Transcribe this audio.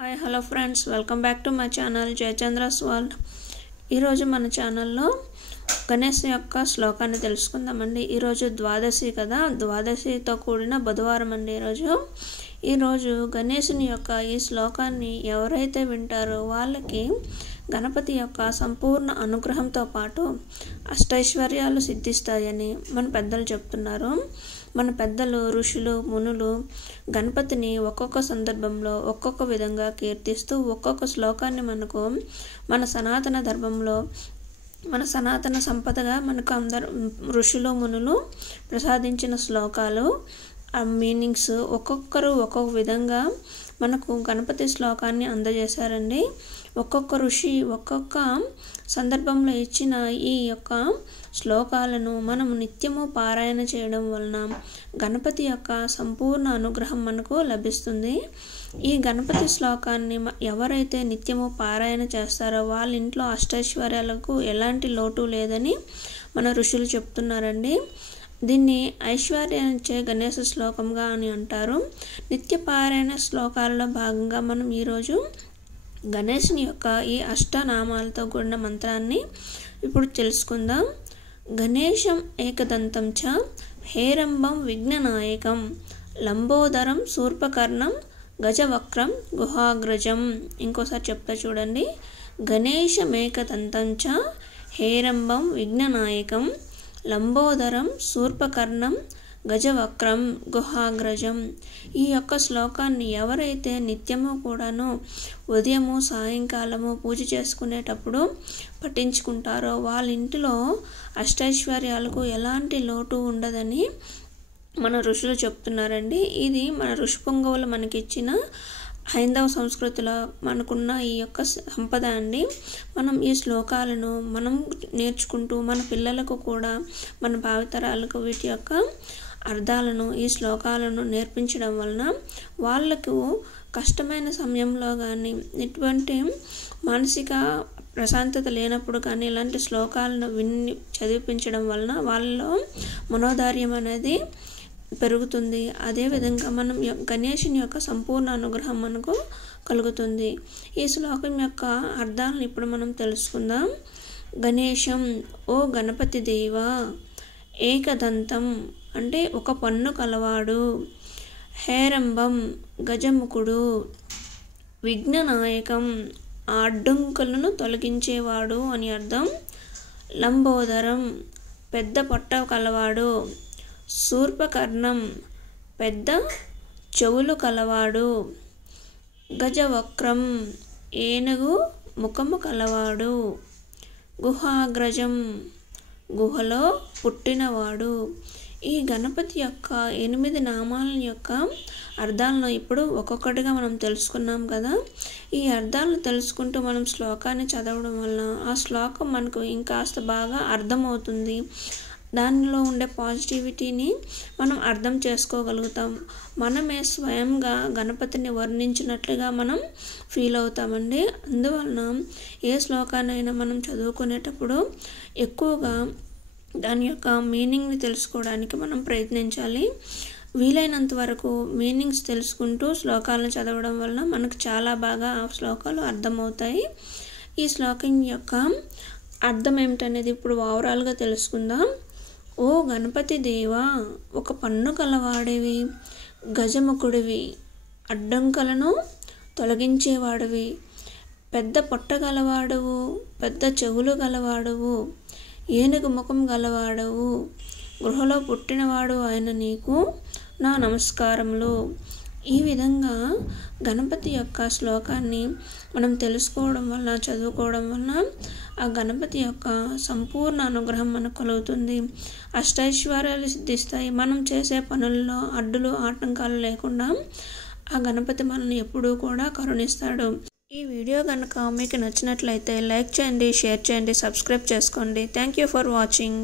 Hi hello friends, welcome back to my channel జయచంద్రస్ world. ఈరోజు మన ఛానల్లో గణేష్ యొక్క శ్లోకాన్ని తెలుసుకుందామండి. ఈరోజు ద్వాదశి కదా, ద్వాదశితో కూడిన బుధవారం అండి. ఈరోజు గణేశుని యొక్క ఈ శ్లోకాన్ని ఎవరైతే వింటారో వాళ్ళకి గణపతి యొక్క సంపూర్ణ అనుగ్రహంతో పాటు అష్టైశ్వర్యాలు సిద్ధిస్తాయని మన పెద్దలు చెప్తున్నారు. మన పెద్దలు, ఋషులు, మునులు గణపతిని ఒక్కొక్క సందర్భంలో ఒక్కొక్క విధంగా కీర్తిస్తూ ఒక్కొక్క శ్లోకాన్ని మనకు మన సనాతన ధర్మంలో, మన సనాతన సంపదగా మనకు అందరు ఋషులు, మునులు ప్రసాదించిన శ్లోకాలు, ఆ మీనింగ్స్ ఒక్కొక్కరు ఒక్కొక్క విధంగా మనకు గణపతి శ్లోకాన్ని అందజేశారండి. ఒక్కొక్క ఋషి ఒక్కొక్క సందర్భంలో ఇచ్చిన ఈ యొక్క శ్లోకాలను మనం నిత్యము పారాయణ చేయడం వలన గణపతి యొక్క సంపూర్ణ అనుగ్రహం మనకు లభిస్తుంది. ఈ గణపతి శ్లోకాన్ని ఎవరైతే నిత్యము పారాయణ చేస్తారో వాళ్ళ ఇంట్లో అష్టైశ్వర్యాలకు ఎలాంటి లోటు లేదని మన ఋషులు చెప్తున్నారండి. దీన్ని ఐశ్వర్యాన్నిచ్చే గణేశ శ్లోకంగా అని అంటారు. నిత్య పారాయణ శ్లోకాలలో భాగంగా మనం ఈరోజు గణేశుని యొక్క ఈ అష్టనామాలతో కూడిన మంత్రాన్ని ఇప్పుడు తెలుసుకుందాం. గణేశం ఏకదంతం చ హేరంబం విఘ్ననాయకం లంబోదరం శూర్పకర్ణం గజవక్రం గుహాగ్రజం. ఇంకోసారి చెప్తా చూడండి. గణేశం ఏకదంతం చ హేరంబం విఘ్ననాయకం లంబోదరం శూర్పకర్ణం గజవక్రం గుహాగ్రజం. ఈ యొక్క శ్లోకాన్ని ఎవరైతే నిత్యము కూడాను ఉదయము సాయంకాలము పూజ చేసుకునేటప్పుడు పఠించుకుంటారో వాళ్ళ ఇంటిలో అష్టైశ్వర్యాలకు ఎలాంటి లోటు ఉండదని మన ఋషులు చెప్తున్నారండి. ఇది మన ఋషి పొంగవులు మనకిచ్చిన హైందవ సంస్కృతిలో మనకున్న ఈ యొక్క సంపద అండి. మనం ఈ శ్లోకాలను మనం నేర్చుకుంటూ మన పిల్లలకు కూడా, మన భావితరాలకు వీటి యొక్క అర్థాలను, ఈ శ్లోకాలను నేర్పించడం వలన వాళ్ళకు కష్టమైన సమయంలో కానీ, ఎటువంటి మానసిక ప్రశాంతత లేనప్పుడు కానీ ఇలాంటి శ్లోకాలను విని చదివించడం వలన వాళ్ళలో మనోధైర్యం అనేది పెరుగుతుంది. అదేవిధంగా మనం గణేశుని యొక్క సంపూర్ణ అనుగ్రహం మనకు కలుగుతుంది. ఈ శ్లోకం యొక్క అర్థాలను ఇప్పుడు మనం తెలుసుకుందాం. గణేశం, ఓ గణపతి దేవా. ఏకదంతం అంటే ఒక పన్ను కలవాడు. హేరంబం గజముఖుడు. విఘ్ననాయకం అడ్డంకులను తొలగించేవాడు అని అర్థం. లంబోదరం పెద్ద పొట్ట కలవాడు. శూర్పకర్ణం పెద్ద చెవులు కలవాడు. గజవక్రం ఏనుగు ముఖము కలవాడు. గుహాగ్రజం గుహలో పుట్టినవాడు. ఈ గణపతి యొక్క 8 నామాల యొక్క అర్థాలను ఇప్పుడు ఒక్కొక్కటిగా మనం తెలుసుకున్నాం కదా. ఈ అర్థాలను తెలుసుకుంటూ మనం శ్లోకాన్ని చదవడం వలన ఆ శ్లోకం మనకు ఇంకాస్త బాగా అర్థమవుతుంది. దానిలో ఉండే పాజిటివిటీని మనం అర్థం చేసుకోగలుగుతాం. మనమే స్వయంగా గణపతిని వర్ణించినట్లుగా మనం ఫీల్ అవుతామండి. అందువలన ఏ శ్లోకాన్నైనా మనం చదువుకునేటప్పుడు ఎక్కువగా దాని యొక్క మీనింగ్ని తెలుసుకోవడానికి మనం ప్రయత్నించాలి. వీలైనంత వరకు మీనింగ్స్ తెలుసుకుంటూ శ్లోకాలను చదవడం వలన మనకు చాలా బాగా ఆ శ్లోకాలు అర్థమవుతాయి. ఈ శ్లోకం యొక్క అర్థం ఏమిటనేది ఇప్పుడు ఓవరాల్గా తెలుసుకుందాం. ఓ గణపతి దేవా, ఒక పన్ను కలవాడివి, గజముఖుడివి, అడ్డంకులను తొలగించేవాడివి, పెద్ద పొట్ట గలవాడవు, పెద్ద చెవులు గలవాడవు, ఏనుగు ముఖం గలవాడవు, గృహలో పుట్టినవాడు అయిన నీకు నా నమస్కారములు. ఈ విధంగా గణపతి యొక్క శ్లోకాన్ని మనం తెలుసుకోవడం వల్ల, చదువుకోవడం వలన ఆ గణపతి యొక్క సంపూర్ణ అనుగ్రహం మనకు కలుగుతుంది. అష్టైశ్వర్యాలు సిద్ధిస్తాయి. మనం చేసే పనుల్లో అడ్డులు ఆటంకాలు లేకుండా ఆ గణపతి మనల్ని ఎప్పుడూ కూడా కరుణిస్తాడు. ఈ వీడియో కనుక మీకు నచ్చినట్లయితే లైక్ చేయండి, షేర్ చేయండి, సబ్స్క్రైబ్ చేసుకోండి. Thank you for watching.